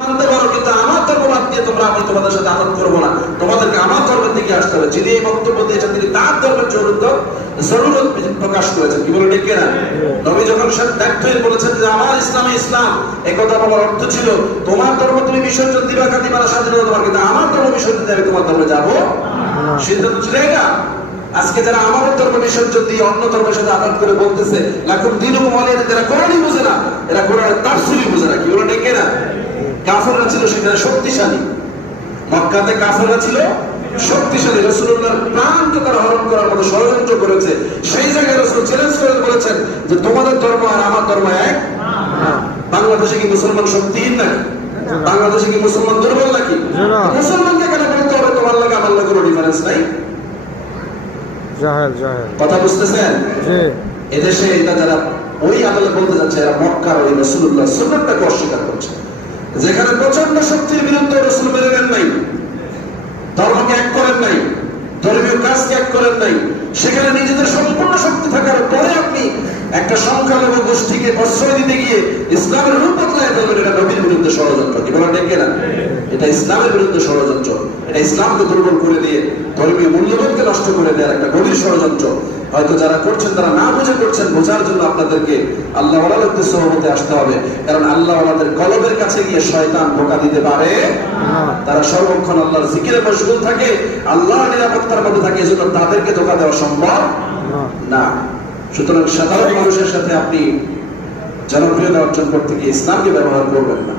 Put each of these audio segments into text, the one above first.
মানতে পারো, কিন্তু আমার ধর্ম বাদ দিয়ে তোমরা আমি তোমাদের সাথে করব না। তোমাদেরকে আমার ধর্মের দিকে আসতে হবে। যিনি এই বক্তব্য দিয়েছেন, তিনি তার ধর্মের জরুরত প্রকাশ করেছেন। কি বলে না নবী যখন বলেছেন যে, আমার ইসলামে বলার অর্থ ছিল, তোমার ধর্ম তুমি বিসর্জন দিবা মারা স্বাধীনতা তোমার কিন্তু আমার ধর্ম বিসর্জন দিয়ে তোমার ধর্মে যাব। সিদ্ধান্ত ছিল এটা আজকে যারা আমাদের ধর্ম বিসর্জন দিয়ে অন্য ধর্মের সাথে আঘাত করে বলতেছে এখন দিন মনে যারা কোরআনই বুঝে না। এরা কোরআনের তাফসিরই বুঝে কাফেররা ছিল সেখানে শক্তিশালী। মক্কাতে কাফেররা ছিল শক্তিশালী। রসুল্লাহর প্রাণকে তারা হরণ করার মতো ষড়যন্ত্র করেছে। সেই জায়গায় রসুল চ্যালেঞ্জ করে বলেছেন যে তোমাদের ধর্ম আর আমার ধর্ম এক? বাংলাদেশে কি মুসলমান শক্তিহীন নাকি বাংলাদেশে কি মুসলমান দুর্বল নাকি। মুসলমানকে কেন বলতে হবে তোমার লাগে আমার লাগে কোনো ডিফারেন্স নাই? জাহেল জাহেল। কথা বুঝতেছেন? জি। এদেশে এটা যারা ওই আমলে বলতে যাচ্ছে এরা মক্কার ওই রসুল্লাহ সুন্নতটাকে অস্বীকার করছে। যেখানে প্রচণ্ড শক্তির বিরুদ্ধে রসুল মেনে নেন নাই, ধর্মকে এক করেন নাই, ধর্মীয় কাজকে এক করেন নাই, সেখানে নিজেদের সম্পূর্ণ শক্তি থাকার পরে আপনি একটা সংখ্যালঘু গোষ্ঠীকে প্রশ্রয় দিতে গিয়ে ইসলামের রূপ বদলায় ফেলবেন, এটা নবীর বিরুদ্ধে ষড়যন্ত্র, কি বলা ডেকে না এটা ইসলামের বিরুদ্ধে ষড়যন্ত্র, এটা ইসলামকে দুর্বল করে দিয়ে ধর্মীয় মূল্যবোধকে নষ্ট করে দেওয়ার একটা গভীর ষড়যন্ত্র। হয়তো যারা করছেন, তারা না বুঝে করছেন, বোঝার জন্য আপনাদেরকে আল্লাহ উদ্দেশ্য হতে আসতে হবে। কারণ আল্লাহ ওয়ালাদের কলবের কাছে গিয়ে শয়তান ধোকা দিতে পারে। তারা সর্বক্ষণ আল্লাহর জিকিরে মশগুল থাকে আল্লাহ নিরাপত্তার মধ্যে থাকে, এজন্য তাদেরকে ধোকা দেওয়া সম্ভব না। সুতরাং সাধারণ মানুষের সাথে আপনি জনপ্রিয়তা অর্জন করতে গিয়ে ইসলামকে ব্যবহার করবেন না।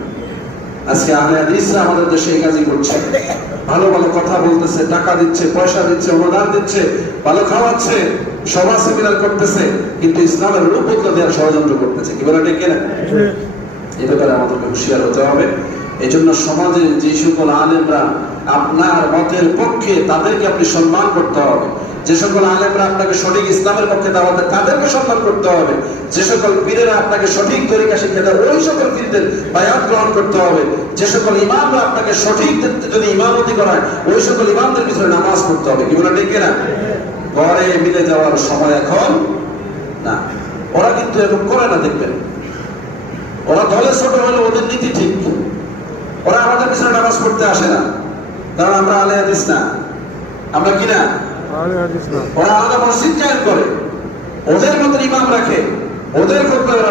আজকে আহলে হাদিসরা আমাদের দেশে এই কাজই করছে। ভালো ভালো কথা বলতেছে টাকা দিচ্ছে পয়সা দিচ্ছে অনুদান দিচ্ছে ভালো খাওয়াচ্ছে সভা সেমিনার করতেছে কিন্তু ইসলামের রূপ বদলে দেওয়ার ষড়যন্ত্র করতেছে। কি বলে ডেকে না এ ব্যাপারে আমাদেরকে হুঁশিয়ার হতে হবে। এই জন্য সমাজে যে সকল আলেমরা আপনার মতের পক্ষে তাদেরকে আপনি সম্মান করতে হবে। যে সকল আলেমরা আপনাকে সঠিক ইসলামের পক্ষে দাওয়াতে তাদেরকে সম্মান করতে হবে। যে সকল পীরেরা আপনাকে সঠিক তরিকা শিক্ষা দেয়, ওই সকল পীরদের বায়াত গ্রহণ করতে হবে। যে সকল ইমামরা আপনাকে সঠিক যদি ইমামতি করায়, ওই সকল ইমামদের পিছনে নামাজ পড়তে হবে। কি বলে ডেকে না ঘরে মিলে যাওয়ার সময় এখন না। ওরা কিন্তু এরকম করে না, দেখবেন। ওরা দলে ছোট হলে ওদের নীতি ঠিক। ওরা আমাদের পিছনে নামাজ পড়তে আসে না। কারণ আমরা আলে হাদিস না। আমরা কি না আলে হাদিস না? ওদের রাখে। ওদের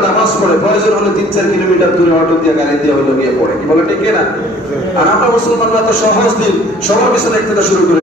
নামাজ পড়ে। হলে তিন চার কিলোমিটার দূরে অটো দিয়ে গাড়ি দিয়ে পড়ে। বলে না? আর আমরা মুসলমানরা তো সহজ দিন। সবার পিছনে শুরু করে।